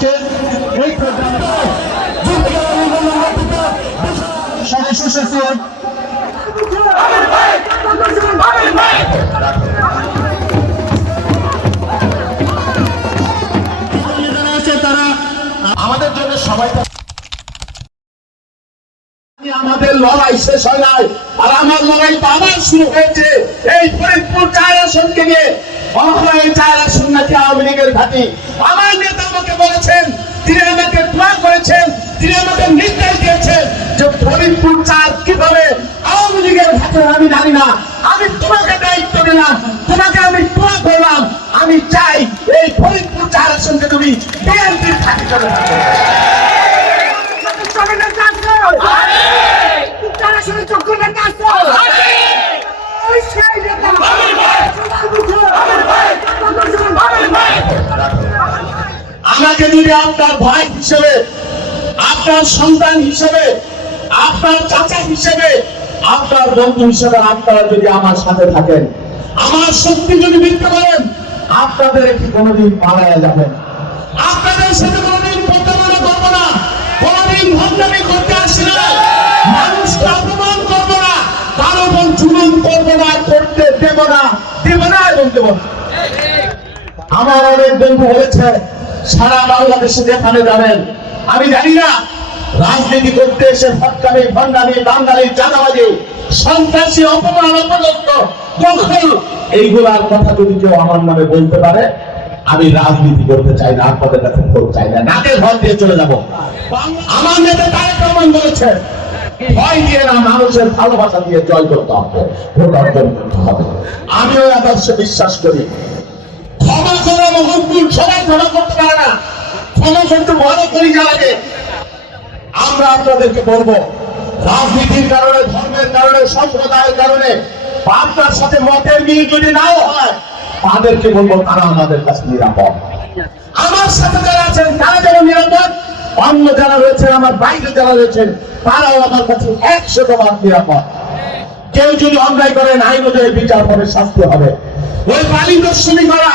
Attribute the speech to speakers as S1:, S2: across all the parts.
S1: আজকে এই আমাদের লড়াই শেষ হয় নাই, আর আমার লড়াই আবার শুরু হয়েছে। এই ফরিদপুর চার আসনকে নিয়ে এই চার আসন নাকি আওয়ামী লীগের ঘাঁটি। আমার নেতা আমাকে বলেছেন তিনি আমাকে দোয়া করেছেন তিনি আমাকে নির্দেশ দিয়েছেন যে ফরিদপুর চার কীভাবে আওয়ামী লীগের ঘাটে আমি জানি না আমি তোমাকে দায়িত্ব দিলাম তোমাকে আমি দোয়া করলাম আমি চাই এই ফরিদপুর চার আসনকে তুমি বিএনপির ঘাটে চলে
S2: তারা নেতা।
S1: আমাকে যদি আপনার ভাই হিসেবে, আপনার সন্তান হিসেবে, আপনার চাচা হিসেবে, আপনার বন্ধু হিসেবে আপনারা যদি আমার সাথে থাকেন, আমার শক্তি যদি দিতে পারেন আপনাদের একটি কোনোদিন পালায়া যাবেন আপনাদের সাথে কোনোদিন প্রতারণা করব না, কোনোদিন ভণ্ডামি করতে আসি না। মানুষকে অপমান করব না, কারও উপর জুলুম করব না, করতে দেবো না দেবো না এবং দেবো না। আমার অনেক বন্ধু হয়েছে সারা বাংলাদেশে যেখানে যাবেন, আমি জানি না, রাজনীতি করতে এসে ফটকামি ভণ্ডামি, বাঙালি চাঁদাবাজি, সন্ত্রাসী, অপমান অপদত্ত দখল এইগুলার কথা যদি কেউ আমার নামে বলতে পারে, আমি রাজনীতি করতে চাই না, আপনাদের কাছে ভোট চাই না, নাকে ঘর দিয়ে চলে যাব। আমার নেতা তারেক রহমান বলেছে ভয় দিয়ে না মানুষের ভালোবাসা দিয়ে জয় করতে হবে, ভোট অর্জন করতে হবে। আমিও আদর্শে বিশ্বাস করি। তাদেরকে বলব তারা আমাদের কাছে নিরাপদ। আমার সাথে যারা আছেন, তারা যেমন নিরাপদ। অন্য যারা রয়েছেন, আমার বাইরে যারা রয়েছেন, তারাও আমার কাছে একশো বার নিরাপদ। কেউ যদি অন্যায় করেন আইন অনুযায়ী বিচার হবে শাস্তি হবে। ওই বালি দর্শনী করা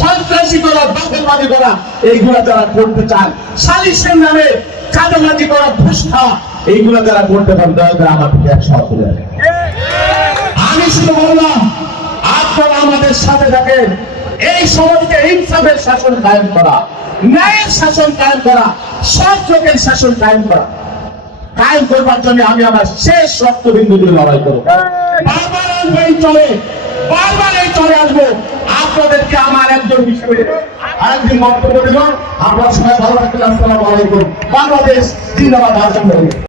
S1: সন্ত্রাসী করা দখলবাজি করা, এইগুলা যারা করতে চান সালিশের নামে চাঁদাবাজি করা, ঘুষ খাওয়া, এইগুলা যারা করতে পারেন দয়া করে আমার থেকে হাত তুলে আমি শুধু বললাম, আপনারা আমাদের সাথে থাকেন। এই সমাজকে শাসন কায়েম করা, ন্যায়ের শাসন কায়েম করা, সৎ লোকের শাসন কায়েম করা। কায়েম করবার জন্য আমি আমার শেষ রক্তবিন্দু দিয়ে লড়াই করব। বারবার আসব এই চলে, বারবার এই চলে আসব। আরেকদিন বক্তব্য দেব আপনারা সবাই ভালো থাকবেন আসসালামু আলাইকুম। বাংলাদেশ জিন্দাবাদ আসাম